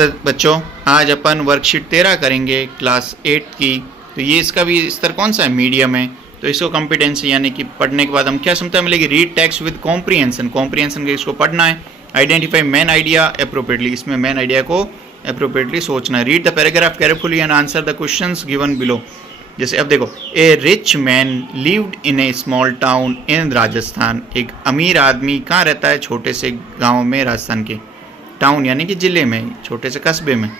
बच्चों, आज अपन वर्कशीट 13 करेंगे क्लास 8 की। तो ये इसका भी स्तर कौन सा है? मीडियम है। तो इसको कॉम्पिटेंसी यानी कि पढ़ने के बाद हम क्या क्षमता मिलेगी? Read text with comprehension. Comprehension के इसको पढ़ना है। आइडेंटिफाई मेन आइडिया अप्रोप्रिएटली, इसमें मेन आइडिया को अप्रोप्रिएटली सोचना है। Read the paragraph carefully and answer the questions given below. जैसे अब देखो, a rich man lived in a small town in Rajasthan. एक अमीर आदमी कहाँ रहता है? छोटे से गाँव में, राजस्थान के। टाउन यानी कि जिले में, छोटे से कस्बे में।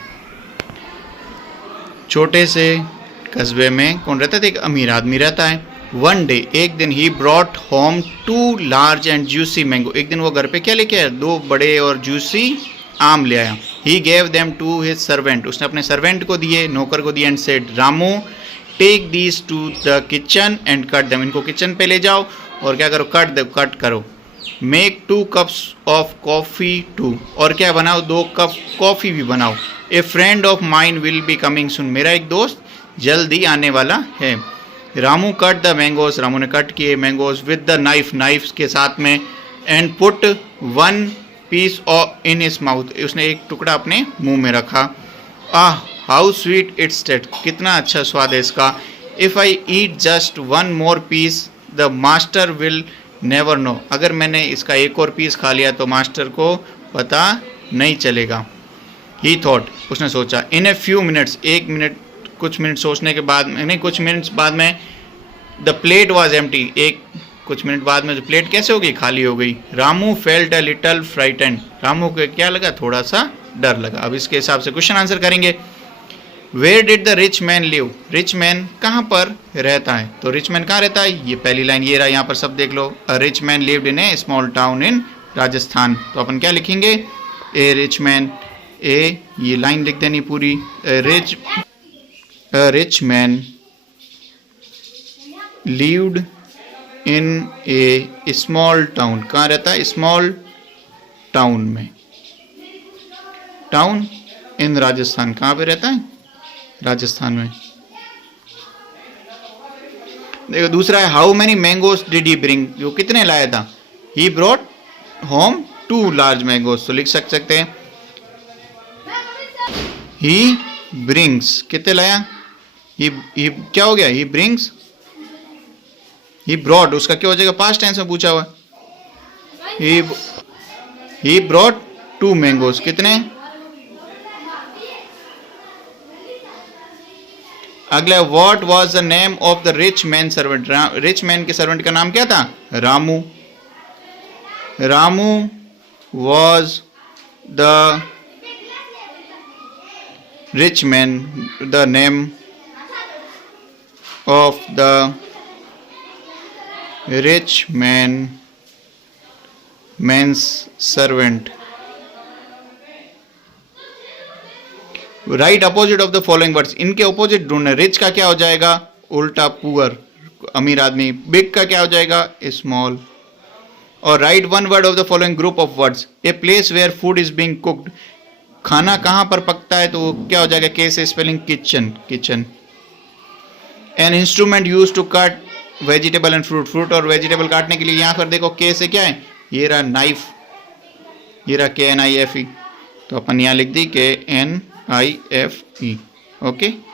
छोटे से कस्बे में कौन रहता है? एक अमीर आदमी रहता है। वन डे, एक दिन, ही brought home 2 large and juicy mango. एक दिन वो घर पे क्या लेके आया? 2 बड़े और जूसी आम ले आया। He gave them to his servant. उसने अपने सर्वेंट को दिए, नौकर को दिए। And said, Ramu take these to the kitchen and cut them. इनको किचन पे ले जाओ और क्या करो? कट करो। Make 2 cups of coffee too. और क्या बनाओ? 2 कप कॉफ़ी भी बनाओ। A friend of mine will be coming soon. मेरा एक दोस्त जल्दी आने वाला है। Ramu cut the mangoes. Ramu ने कट किए मैंगोज विद द नाइफ के साथ में। And put 1 piece in his mouth. उसने एक टुकड़ा अपने मुंह में रखा। How sweet it's taste. कितना अच्छा स्वाद है इसका। If I eat just 1 more piece the master will never know. अगर मैंने इसका एक और पीस खा लिया तो मास्टर को पता नहीं चलेगा। ही थॉट, उसने सोचा। इन ए फ्यू मिनट्स, कुछ मिनट सोचने के बाद, नहीं कुछ मिनट्स बाद में, द प्लेट वॉज एम्प्टी। कुछ मिनट बाद में जो प्लेट कैसे हो गई? खाली हो गई। Ramu felt a little frightened. Ramu को क्या लगा? थोड़ा सा डर लगा। अब इसके हिसाब से क्वेश्चन आंसर करेंगे। Where did the rich man live. Rich man कहाँ पर रहता है? तो रिच मैन कहाँ रहता है? ये पहली लाइन ये रहा, यहाँ पर सब देख लो। A rich man lived in a small town in Rajasthan. तो अपन क्या लिखेंगे? ए रिच मैन, ये लाइन लिख देनी पूरी। Rich man lived in a small town. कहाँ रहता है? स्मॉल टाउन में। टाउन इन राजस्थान, कहाँ पे रहता है? राजस्थान में। देखो दूसरा है, how many mangoes did he bring. जो कितने लाया था? He brought home 2 large mangoes. तो लिख सकते हैं ही ब्रिंग्स। कितने लाया? ही क्या हो गया? ही ब्रिंग्स, ही ब्रॉट, उसका क्या हो जाएगा? पास्ट टेंस में पूछा हुआ। He brought 2 mangoes. कितने? अगला, what was the name of the rich man servant. Rich man के सर्वेंट का नाम क्या था? Ramu. Ramu was the rich man, the name of the rich mains servant. Right opposite of the following words. इनके opposite ढूंढना। Rich का क्या हो जाएगा? उल्टा पुअर, अमीर आदमी। बिग का क्या हो जाएगा? स्मॉल। और write 1 word of the following group of words. A place where food is being cooked. खाना कहां पर पकता है? तो क्या हो जाएगा? के से spelling kitchen. An instrument use to cut vegetable and fruit और वेजिटेबल काटने के लिए। यहां पर देखो के से क्या है? ये रहा नाइफ, ये रहा KNIFE। तो अपन यहां लिख दी KNIFE। ओके।